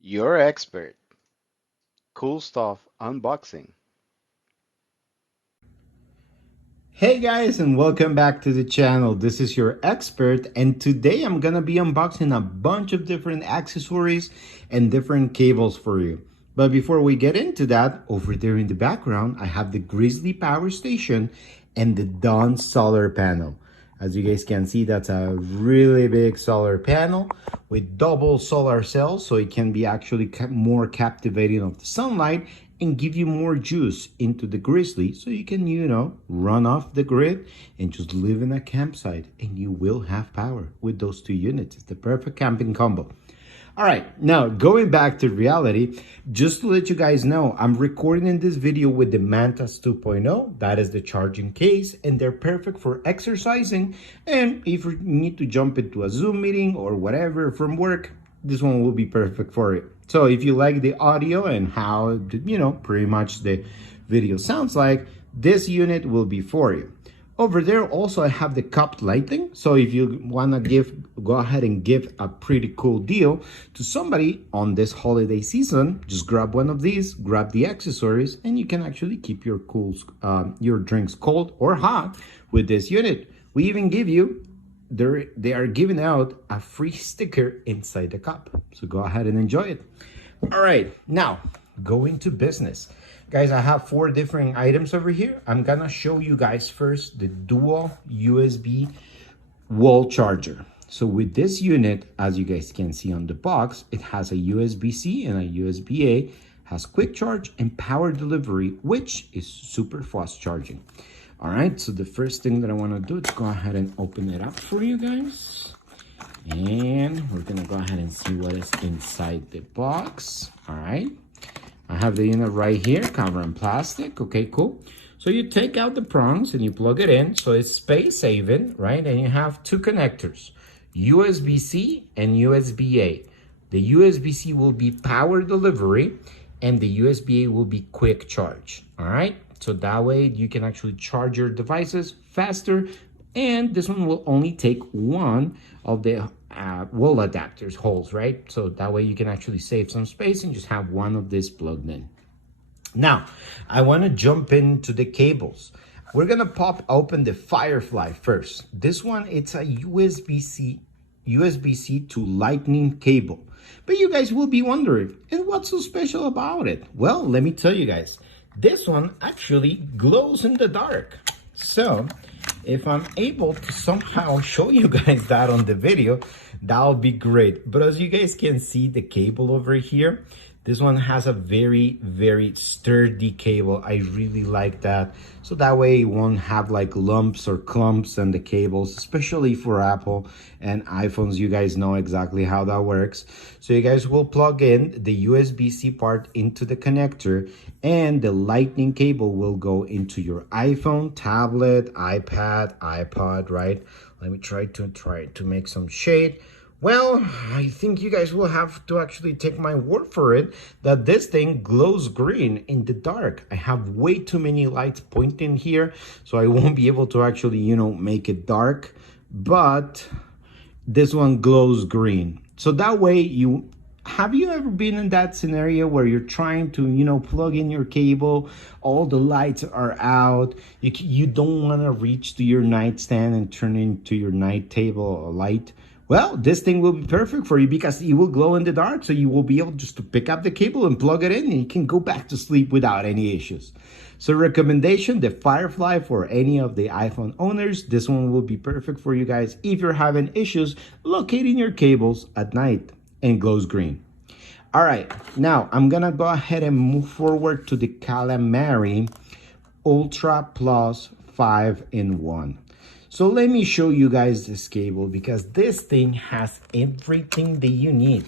Your expert. Cool stuff unboxing. Hey guys, and welcome back to the channel. This is your expert, and today I'm gonna be unboxing a bunch of different accessories and different cables for you. But before we get into that, over there in the background, I have the Grizzly power station and the DAWN solar panel. As you guys can see, that's a really big solar panel with double solar cells, so it can be actually more captivating of the sunlight and give you more juice into the Grizzly, so you can, run off the grid and just live in a campsite, and you will have power with those two units. It's the perfect camping combo. All right, now going back to reality, just to let you guys know, I'm recording this video with the Mantas 2.0. That is the charging case, and they're perfect for exercising. And if you need to jump into a Zoom meeting or whatever from work, this one will be perfect for it. So if you like the audio and how, pretty much the video sounds like, this unit will be for you. Over there also I have the cupped lighting. So if you want to go ahead and give a pretty cool deal to somebody on this holiday season, just grab one of these, grab the accessories, and you can actually keep your your drinks cold or hot with this unit. We even give you, they are giving out a free sticker inside the cup. So go ahead and enjoy it. All right, now going to business. Guys, I have 4 different items over here. I'm gonna show you guys first the dual USB wall charger. So with this unit, as you guys can see on the box, it has a USB-C and a USB-A, has quick charge and power delivery, which is super fast charging. All right, so the first thing that I wanna do is go ahead and open it up for you guys. And we're gonna go ahead and see what is inside the box. All right. I have the unit right here, covered in plastic. Okay, cool. So you take out the prongs and you plug it in. So it's space saving, right? And you have 2 connectors, USB-C and USB-A. The USB-C will be power delivery and the USB-A will be quick charge. All right. So that way you can actually charge your devices faster. And this one will only take one of the wall adapters holes, right? So that way you can actually save some space and just have one of these plugged in. Now, I want to jump into the cables. We're going to pop open the Firefly first. This one, it's a USB-C to lightning cable. But you guys will be wondering, and what's so special about it? Well, let me tell you guys. This one actually glows in the dark. So if I'm able to somehow show you guys that on the video, that'll be great. But as you guys can see, the cable over here, this one has a very, very sturdy cable. I really like that. So that way it won't have like lumps or clumps in the cables, especially for Apple and iPhones. You guys know exactly how that works. So you guys will plug in the USB-C part into the connector, and the lightning cable will go into your iPhone, tablet, iPad, iPod, right? Let me try to make some shade. Well, I think you guys will have to actually take my word for it that this thing glows green in the dark. I have way too many lights pointing here, so I won't be able to actually, make it dark. But this one glows green. So that way have you ever been in that scenario where you're trying to, plug in your cable, all the lights are out, you don't want to reach to your nightstand and turn into your night table a light? Well, this thing will be perfect for you because it will glow in the dark. So you will be able just to pick up the cable and plug it in, and you can go back to sleep without any issues. So recommendation, the Firefly for any of the iPhone owners. This one will be perfect for you guys if you're having issues locating your cables at night and glows green. All right, now I'm gonna go ahead and move forward to the Calamari Ultra Plus 5-in-1. So let me show you guys this cable because this thing has everything that you need.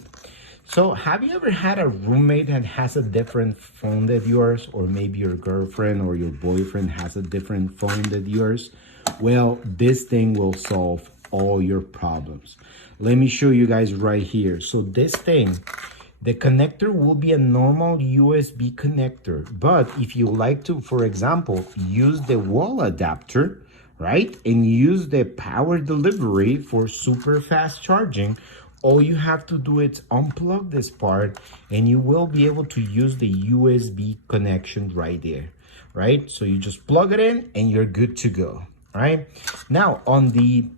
So have you ever had a roommate that has a different phone than yours, or maybe your girlfriend or your boyfriend has a different phone than yours? Well, this thing will solve all your problems. Let me show you guys right here. So this thing, the connector will be a normal USB connector, but if you like to, for example, use the wall adapter, right, and use the power delivery for super fast charging, all you have to do is unplug this part and you will be able to use the USB connection right there, right? So you just plug it in and you're good to go, right? Now on the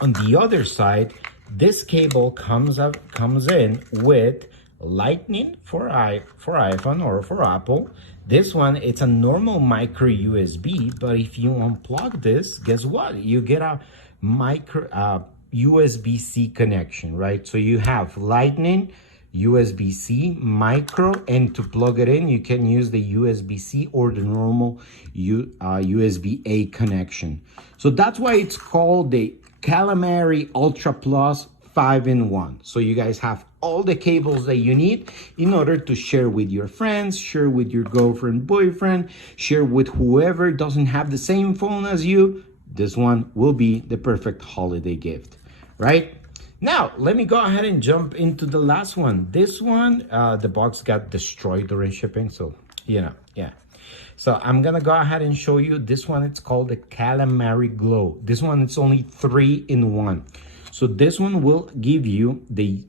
other side, this cable comes in with Lightning for iPhone or for Apple. This one, it's a normal micro USB, but if you unplug this, guess what? You get a micro USB-C connection, right? So you have Lightning, USB-C, micro, and to plug it in, you can use the USB-C or the normal USB-A connection. So that's why it's called the Calamari Ultra Plus 5-in-1. So you guys have all the cables that you need in order to share with your friends, share with your girlfriend, boyfriend, share with whoever doesn't have the same phone as you. This one will be the perfect holiday gift, right? Now, let me go ahead and jump into the last one. This one, the box got destroyed during shipping, so, yeah. So I'm gonna go ahead and show you this one. It's called the Calamari Glow. This one, it's only 3-in-1. So this one will give you the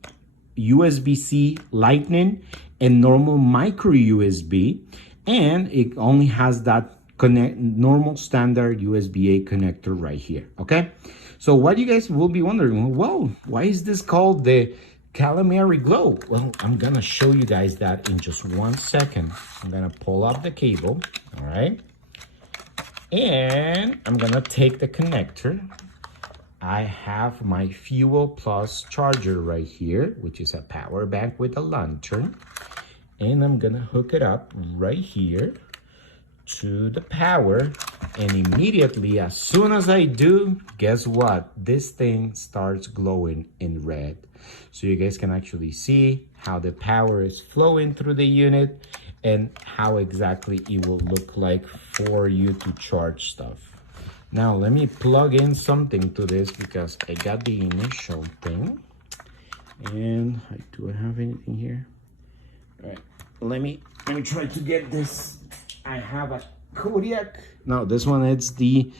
USB-C, Lightning, and normal micro USB, and it only has that normal standard USB-A connector right here, okay? So what you guys will be wondering, well, why is this called the Calamari Glow? Well, I'm gonna show you guys that in just 1 second. I'm gonna pull up the cable, all right? And I'm gonna take the connector. I have my Fuel Plus charger right here, which is a power bank with a lantern. And I'm gonna hook it up right here to the power, and immediately, as soon as I do, guess what? This thing starts glowing in red. So you guys can actually see how the power is flowing through the unit and how exactly it will look like for you to charge stuff. Now let me plug in something to this because I got the initial thing. And do I have anything here? All right, let me try to get this. I have a Kodiak. No, this one is the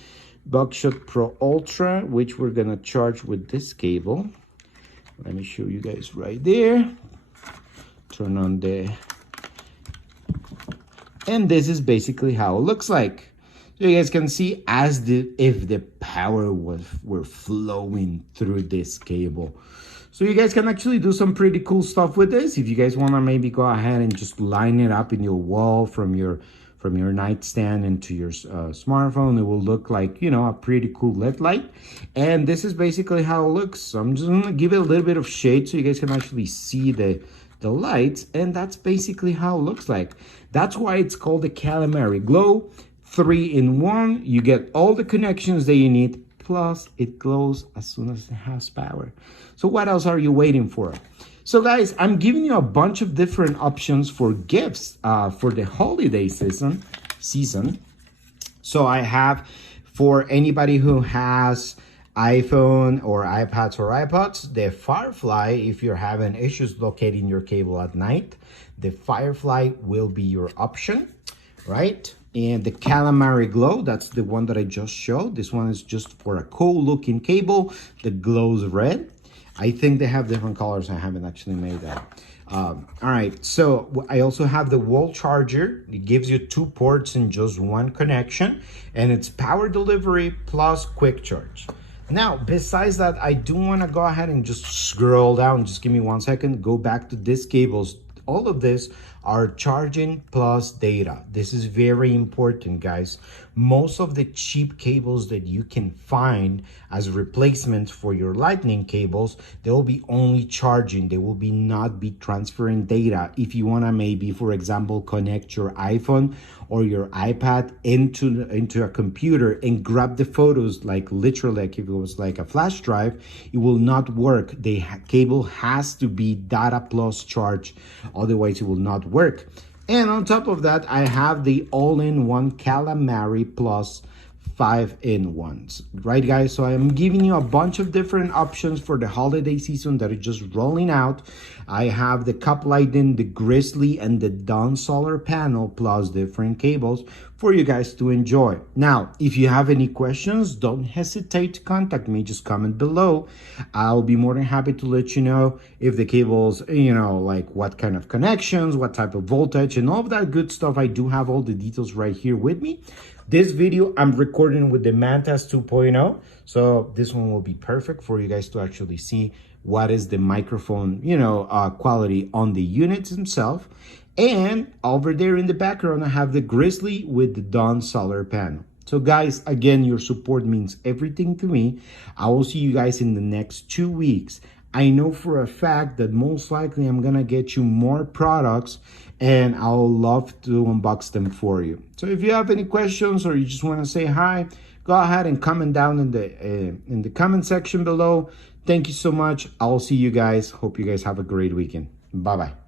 Buckshot Pro Ultra, which we're gonna charge with this cable. Let me show you guys right there. Turn on and this is basically how it looks like. So you guys can see if the power were flowing through this cable. So you guys can actually do some pretty cool stuff with this. If you guys wanna maybe go ahead and just line it up in your wall from your nightstand into your smartphone, it will look like, a pretty cool LED light. And this is basically how it looks. So I'm just gonna give it a little bit of shade so you guys can actually see the lights, and that's basically how it looks like. That's why it's called the Calamari Glow 3-in-1. You get all the connections that you need, plus it glows as soon as it has power. So what else are you waiting for? So guys, I'm giving you a bunch of different options for gifts for the holiday season. So I have, for anybody who has iPhone or iPads or iPods, the Firefly, if you're having issues locating your cable at night, the Firefly will be your option, right? And the Calamari Glow, that's the one that I just showed. This one is just for a cool looking cable that glows red. I think they have different colors. I haven't actually made that. All right, so I also have the wall charger. It gives you 2 ports in just 1 connection, and it's power delivery plus quick charge. Now, besides that, I do want to go ahead and just scroll down. Just give me 1 second. Go back to these cables. All of this are charging plus data. This is very important, guys. Most of the cheap cables that you can find as replacements for your lightning cables, they will be only charging. They will be not be transferring data. If you want to maybe, for example, connect your iPhone or your iPad into a computer and grab the photos, like literally like if it was like a flash drive, it will not work. The cable has to be data plus charge, otherwise it will not work. And on top of that, I have the all-in-one Calamari Plus 5-in-1s, right guys? So I'm giving you a bunch of different options for the holiday season that are just rolling out. I have the cup lighting, the Grizzly, and the DAWN solar panel, plus different cables for you guys to enjoy. Now, if you have any questions, don't hesitate to contact me. Just comment below. I'll be more than happy to let you know if the cables, like what kind of connections, what type of voltage, and all of that good stuff. I do have all the details right here with me. This video I'm recording with the Mantas 2.0, so this one will be perfect for you guys to actually see what is the microphone, quality on the units themselves. And over there in the background, I have the Grizzly with the DAWN solar panel. So guys, again, your support means everything to me. I will see you guys in the next 2 weeks. I know for a fact that most likely I'm gonna get you more products, and I'll love to unbox them for you. So if you have any questions or you just want to say hi, go ahead and comment down in the comment section below. Thank you so much. I'll see you guys. Hope you guys have a great weekend. Bye bye.